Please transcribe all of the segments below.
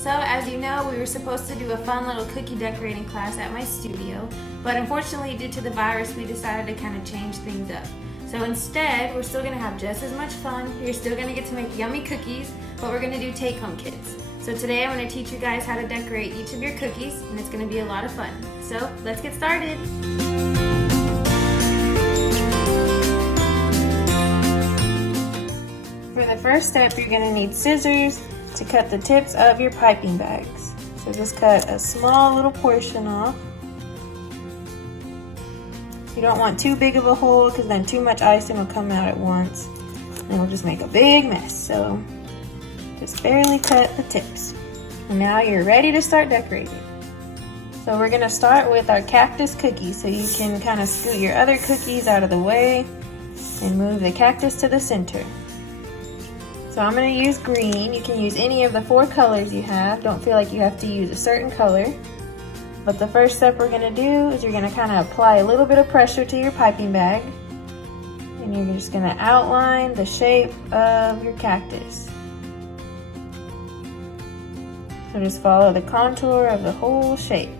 So as you know, we were supposed to do a fun little cookie decorating class at my studio, but unfortunately due to the virus we decided to kind of change things up. So instead, we're still going to have just as much fun. You're still going to get to make yummy cookies, but we're going to do take-home kits. So today I'm going to teach you guys how to decorate each of your cookies, and it's going to be a lot of fun. So let's get started. For the first step, you're going to need scissors to cut the tips of your piping bags. So just cut a small little portion off. You don't want too big of a hole because then too much icing will come out at once and it'll just make a big mess. So just barely cut the tips. And now you're ready to start decorating. So we're going to start with our cactus cookie, so you can kind of scoot your other cookies out of the way and move the cactus to the center. So I'm going to use green. You can use any of the 4 colors you have. Don't feel like you have to use a certain color. But the first step we're going to do is you're going to kind of apply a little bit of pressure to your piping bag. And you're just going to outline the shape of your cactus. So just follow the contour of the whole shape.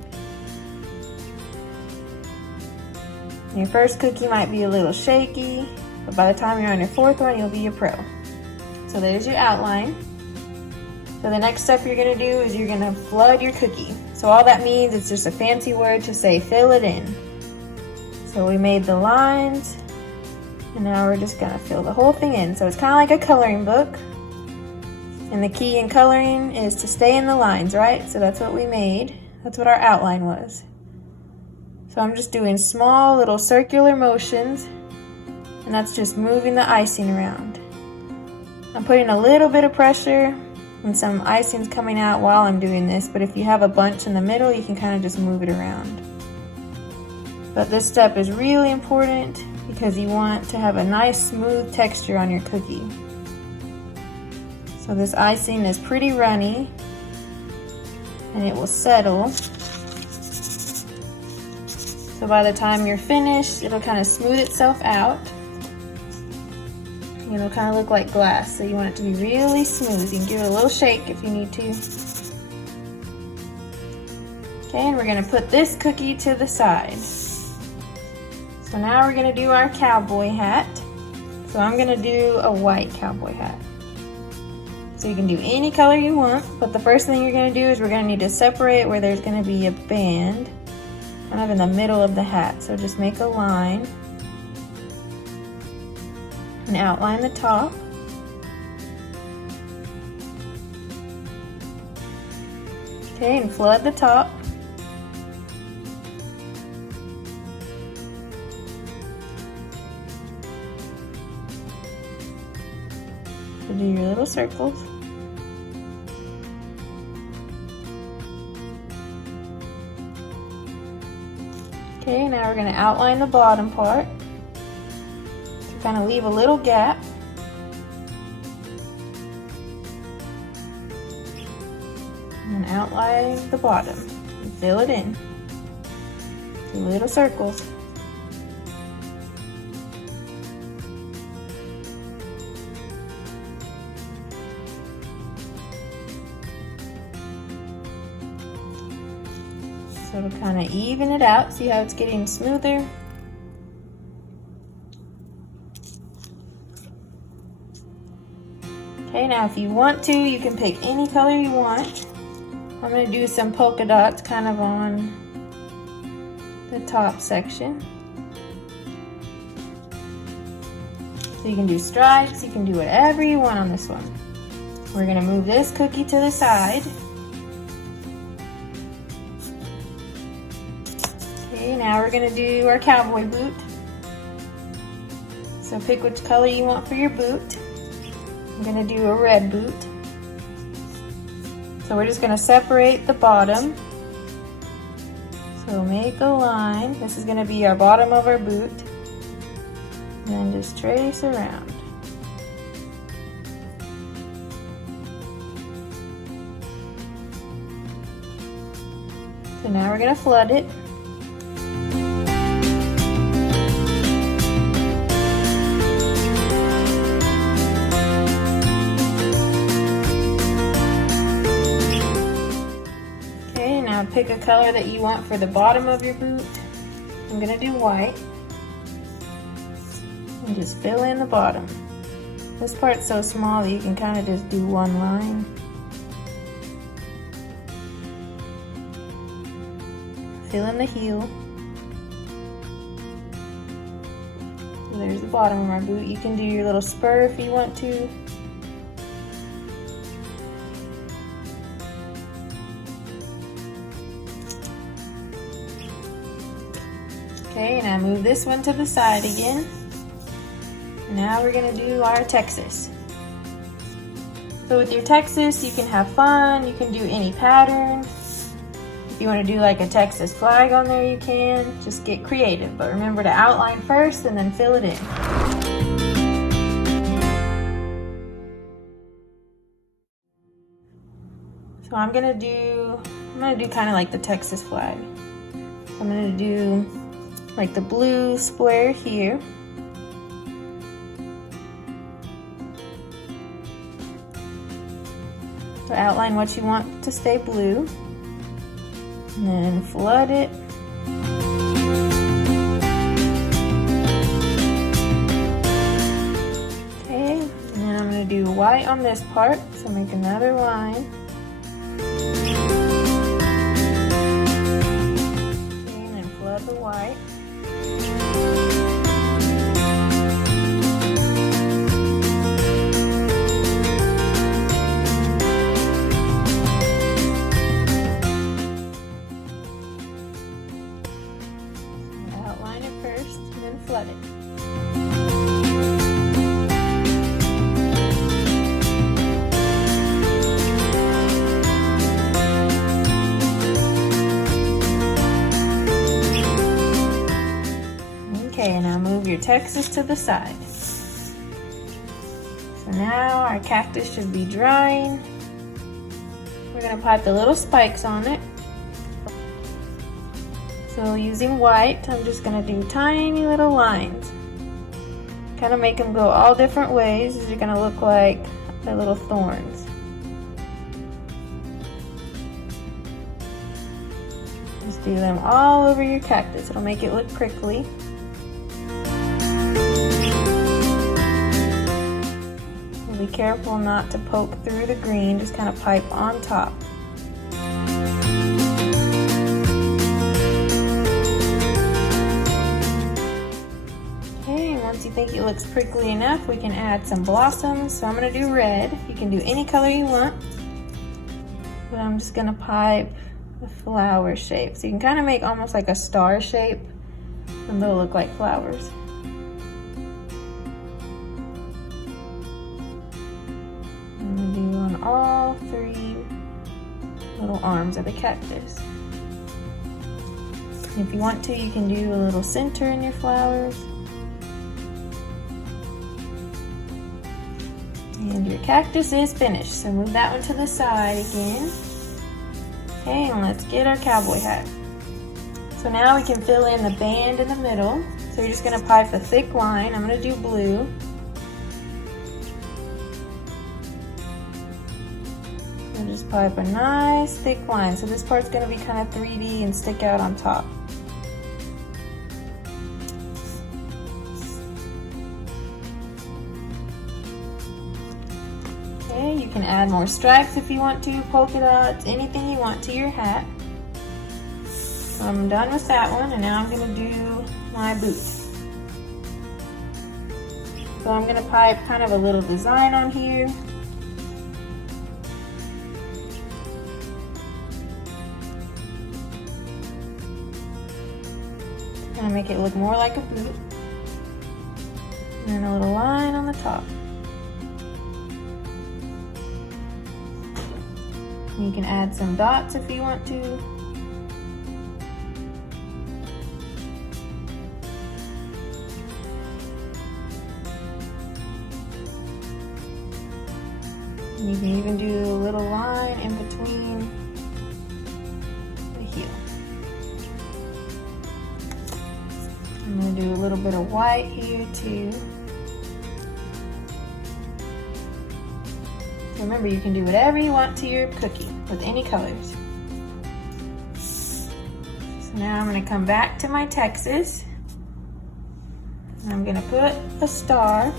Your first cookie might be a little shaky, but by the time you're on your 4th one, you'll be a pro. So there's your outline. So the next step you're going to do is you're going to flood your cookie. So all that means, it's just a fancy word to say fill it in. So we made the lines, and now we're just going to fill the whole thing in. So it's kind of like a coloring book. And the key in coloring is to stay in the lines, right? So that's what we made. That's what our outline was. So I'm just doing small little circular motions, and that's just moving the icing around. I'm putting a little bit of pressure and some icing's coming out while I'm doing this, but if you have a bunch in the middle, you can kind of just move it around. But this step is really important because you want to have a nice smooth texture on your cookie. So this icing is pretty runny and it will settle. So by the time you're finished, it'll kind of smooth itself out. It'll kind of look like glass, so you want it to be really smooth. You can give it a little shake if you need to. Okay, and we're going to put this cookie to the side. So now we're going to do our cowboy hat. So I'm going to do a white cowboy hat. So you can do any color you want, but the first thing you're going to do is we're going to need to separate where there's going to be a band, kind of in the middle of the hat. So just make a line and outline the top. Okay, and flood the top. So do your little circles. Okay, now we're going to outline the bottom part. Kind of leave a little gap. And outline the bottom. And fill it in. Do little circles. So it'll kind of even it out. See how it's getting smoother? Okay, now if you want to, you can pick any color you want. I'm going to do some polka dots kind of on the top section. So you can do stripes, you can do whatever you want on this one. We're going to move this cookie to the side. Okay, now we're going to do our cowboy boot. So pick which color you want for your boot. I'm going to do a red boot. So we're just going to separate the bottom. So make a line. This is going to be our bottom of our boot. And then just trace around. So now we're going to flood it. pick a color that you want for the bottom of your boot. I'm gonna do white. And just fill in the bottom. This part's so small that you can kind of just do one line. Fill in the heel. So there's the bottom of our boot. You can do your little spur if you want to. Okay, now move this one to the side again. Now we're gonna do our Texas. So with your Texas, you can have fun, you can do any pattern. If you wanna do like a Texas flag on there, you can. Just get creative, but remember to outline first and then fill it in. So I'm gonna do kind of like the Texas flag. I'm gonna do like the blue square here. So outline what you want to stay blue, and then flood it. Okay, and then I'm going to do white on this part, so make another line. Okay, and then flood the white. Outline it first and then flood it. Okay, now move your Texas to the side. So now our cactus should be drying. We're going to pipe the little spikes on it. So using white, I'm just going to do tiny little lines. Kind of make them go all different ways. These are going to look like the little thorns. Just do them all over your cactus. It'll make it look prickly. Be careful not to poke through the green, just kind of pipe on top. Okay, once you think it looks prickly enough, we can add some blossoms. So I'm going to do red. You can do any color you want, but I'm just going to pipe a flower shape. So you can kind of make almost like a star shape, and they'll look like flowers. Do on all three little arms of the cactus. If you want to, you can do a little center in your flowers. And your cactus is finished, so move that one to the side again. Okay, and let's get our cowboy hat. So now we can fill in the band in the middle. So you're just going to pipe a thick line. I'm going to do blue. Just pipe a nice thick line. So this part's going to be kind of 3D and stick out on top. Okay, you can add more stripes if you want to, polka dots, anything you want to your hat. So I'm done with that one, and now I'm going to do my boot. So I'm going to pipe kind of a little design on here. Gonna make it look more like a boot. And then a little line on the top. You can add some dots if you want to. And you can even do a little line in between the heel. I'm going to do a little bit of white here too. So remember, you can do whatever you want to your cookie with any colors. So now I'm going to come back to my Texas. And I'm going to put a star.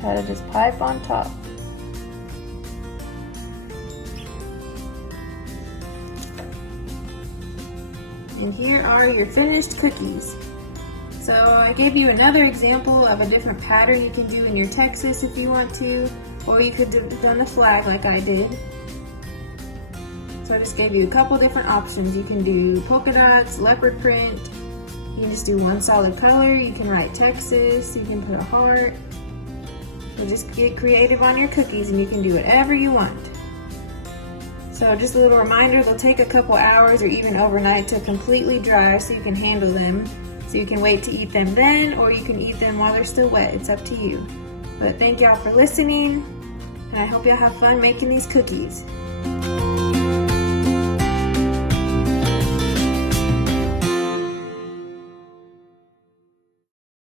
Try to just pipe on top. And here are your finished cookies. So I gave you another example of a different pattern you can do in your Texas if you want to, or you could have done the flag like I did. So I just gave you a couple different options. You can do polka dots, leopard print, you can just do one solid color, you can write Texas, you can put a heart. So just get creative on your cookies and you can do whatever you want. So just a little reminder, they'll take a couple hours or even overnight to completely dry so you can handle them. So you can wait to eat them then, or you can eat them while they're still wet. It's up to you. But thank y'all for listening, and I hope y'all have fun making these cookies.